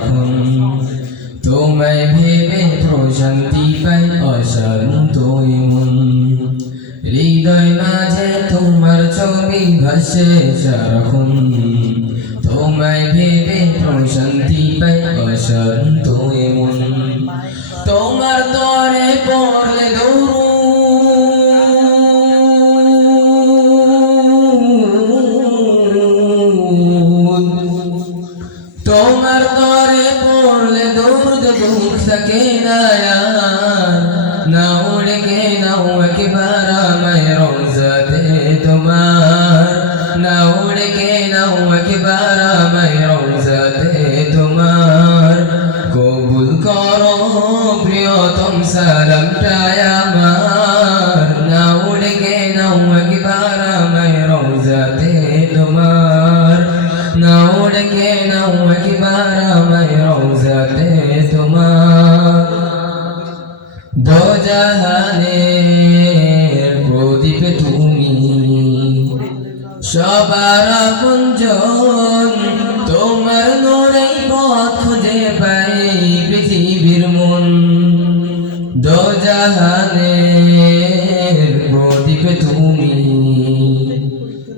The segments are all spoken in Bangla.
সারাক্ষণ তোমায় ভেবে প্রশান্তি পাই অশান্ত মন হৃদয় মাঝে তোমার ছবি ভাসে সারাক্ষণ তোমায় ভেবে প্রশান্তি পাই অশান্ত মন তোমার তরে পড়লে তোমার তরে পড়লে দৌড় দুঃখ থাকে না উড়ে গে নাও একবার আমায় রোজাতে তোমার না উড়ে গে নাও একবার আমায় রোজাতে তোমার কবুল করো প্রিয়তম সালামটা আমার না উড়ে গে নাও একবার আমায় রোজাতে তোমার না উড়ে গে নাও একবার আমায় রোজাতে তোমার দো জাহানের প্রদীপ তুমি সবার আপনজন তোমার নূরেই পথ খুঁজে পাই পৃথিবীর মন দো জাহানের প্রদীপ তুমি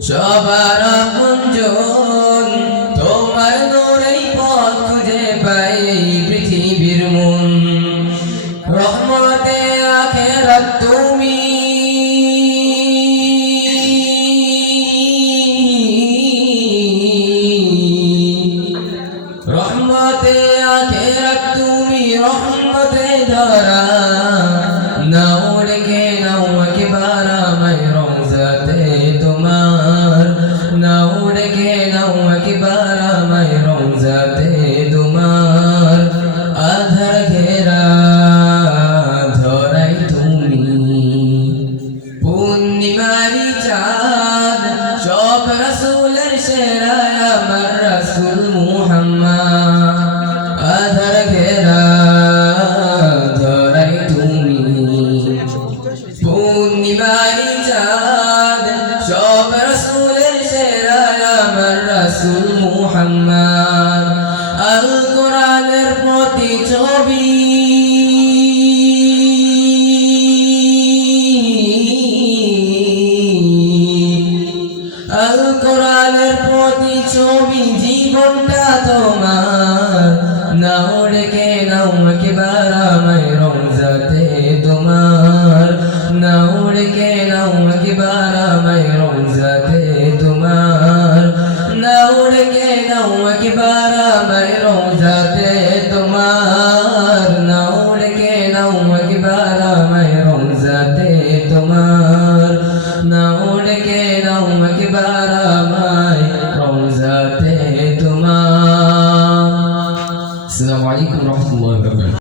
সবার আপনজন তোমার নূরেই পথ খুঁজে পাই পৃথিবীর মন রহমতে আখেরাত তুমি রহমতে আখেরাত তুমি রহমতে ধরা না উড়ে গে নাও একবার আমায় রোজাতে তোমার না উড়ে গে নাও একবার আমায় রোজাতে তোমার আধার ঘেরা ধরাই তুমি পূর্ণিমারি চাঁদ সব রাসূলের সেরা আমার রাসূল মুহাম্মদ আধার ঘেরা ধরাই তুমি পূর্ণিমারি চাঁদ সব রাসূলের সেরা আমার রাসূল মুহাম্মদ আল কোরআনের প্রতি ছবি আল কোরআনের প্রতি ছবি জীবনটা তোমার না উড়ে গে নাও একবার আমায় রোজাতে তোমার না উড়ে গে নাও একবার আমায় রোজাতে তোমার না উড়ে গে নাও একবার আমায় রোজাতে তোমার না উড়ে গে নাও একবার আমায় রোজাতে তোমার না উড়ে গে নাও একবার আমায় রোজাতে তোমার। আসসালামু আলাইকুম ওয়া রাহমাতুল্লাহি ওয়া বারাকাতুহু।